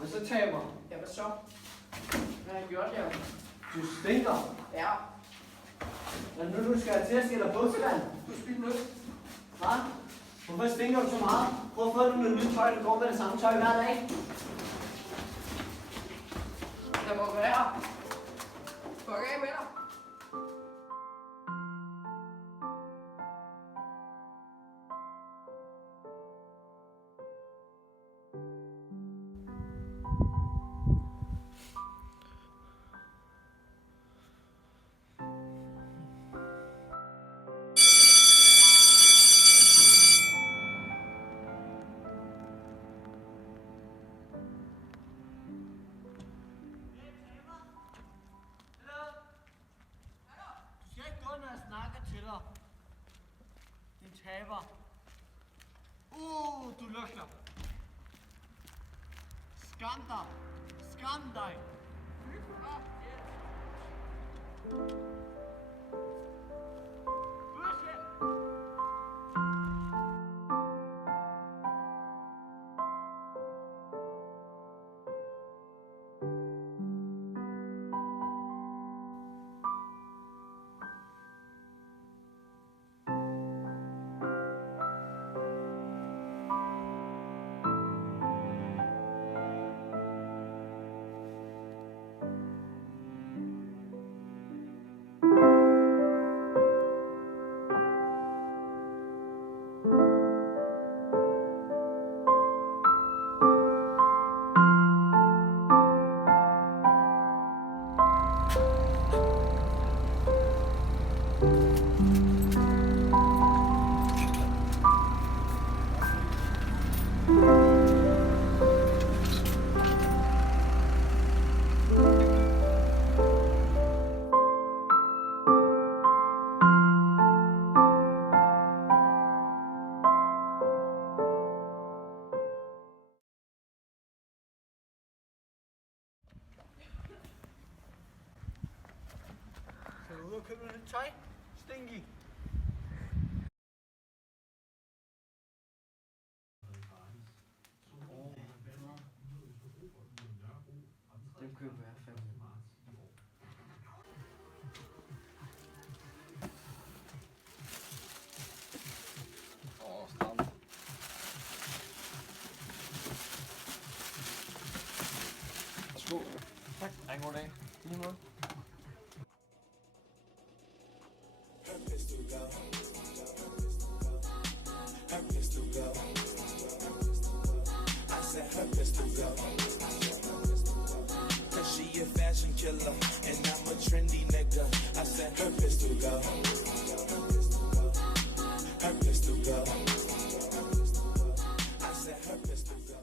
Men så taber. Ja, hvad så? Hvad har jeg gjort, jeg? Du stinker. Ja. Når nu du skal have til at skille dig buksevand. Du spiller noget. Hvad? Hvorfor stinker du så meget? Prøv at få dig noget nyt tøj, du går med det samme tøj hver dag. Der må være. Fuck af med dig. Din taber. Du lugter. Skam dig. Skam dig. Kan du ud og købe noget nyt tøj? Stinky. Den køber jeg fandme. Stram. Værsgo. Tak. Ha' en god dag. Lige måde. I said her pistol go. Cause she a fashion killer and I'm a trendy nigga. I said her pistol go. Her pistol go. I said her pistol go.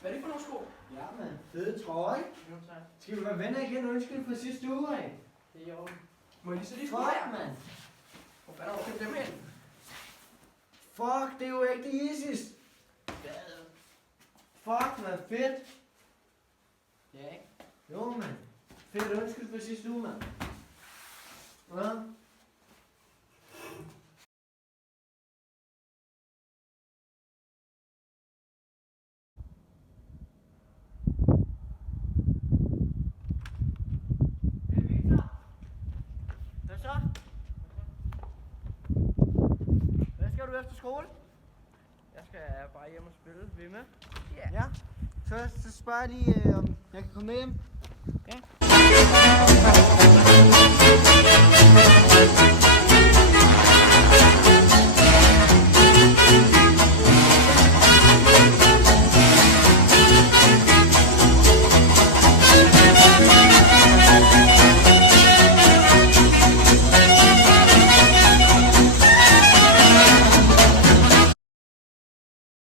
Hvad er det for nogle sko? Ja, man. Fede trøje. Jo, tak. Skal vi være venner igen? Undskyld for sidste uge, af. Det er i orden. Må jeg lige se de sko Fuck, her? mand. Hvor fanden har du købt dem hen? Fuck, det er jo ægte Isis. Fuck, man. Fedt. Ja, ikke? Jo, mand. Fedt, undskyld for sidste uge, mand. Hvad? Hvad så? Hvad skal du efter skole? Jeg skal bare hjem og spille. Vil I med? Ja. Så spørger jeg lige, om jeg kan komme med hjem. Ja.